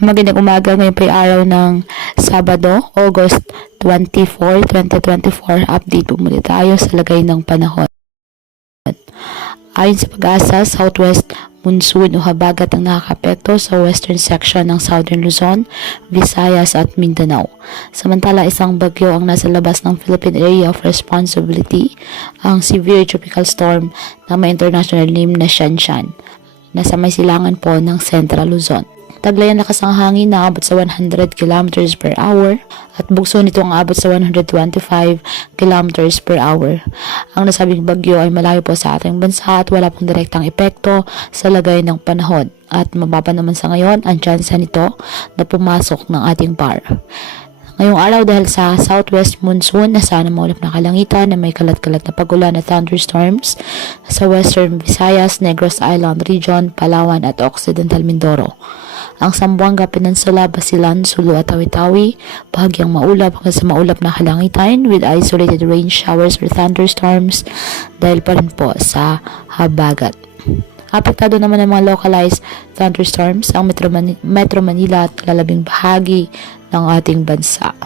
Magandang umaga, ngayon po ay araw ng Sabado, August 24, 2024. Update po muli tayo sa lagay ng panahon. Ayon sa Pag-asa, southwest monsoon o habagat ang nakakapekto sa western section ng Southern Luzon, Visayas at Mindanao. Samantala, isang bagyo ang nasa labas ng Philippine Area of Responsibility, ang severe tropical storm na may international name na Shanshan. Nasa may silangan po ng Central Luzon. Taglay ang lakas ng hangin na abot sa 100 km per hour at bugso nito ang abot sa 125 km per hour. Ang nasabing bagyo ay malayo po sa ating bansa at wala pong direktang epekto sa lagay ng panahon at mababa naman sa ngayon ang tsansa nito na pumasok ng ating bar. Ngayong araw dahil sa southwest monsoon na sana maulap na kalangitan na may kalat-kalat na pagulan at thunderstorms sa western Visayas, Negros Island Region, Palawan at Occidental Mindoro. Ang Zamboanga Peninsula, Basilan, Sulu at Tawi-Tawi, bahagyang maulap hanggang sa maulap na kalangitan with isolated rain showers or thunderstorms dahil pa rin po sa habagat. Apektado naman ng mga localized thunderstorms ang Metro Manila at lalabing bahagi ng ating bansa.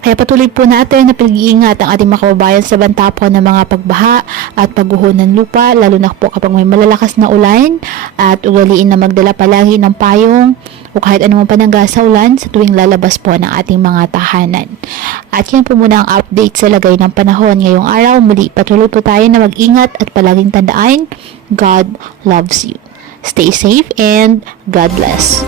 Kaya patuloy po natin na pag-iingat ang ating mga kababayan sa banta po ng mga pagbaha at pagguho ng lupa, lalo na po kapag may malalakas na ulan, at ugaliin na magdala palagi ng payong o kahit anumang panangga sa ulan sa tuwing lalabas po ng ating mga tahanan. At yan po muna ang update sa lagay ng panahon ngayong araw. Muli patuloy po tayo na mag-ingat at palaging tandaan, God loves you. Stay safe and God bless.